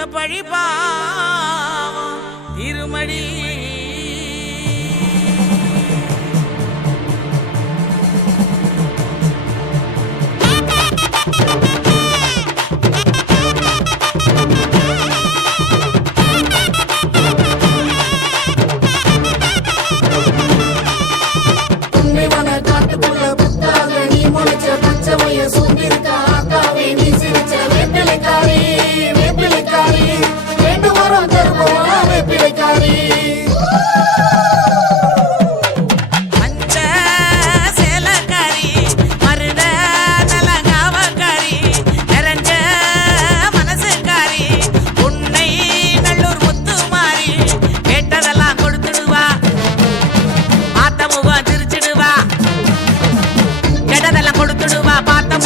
எங்க திருமடி கொடுத்துடுவா பார்த்த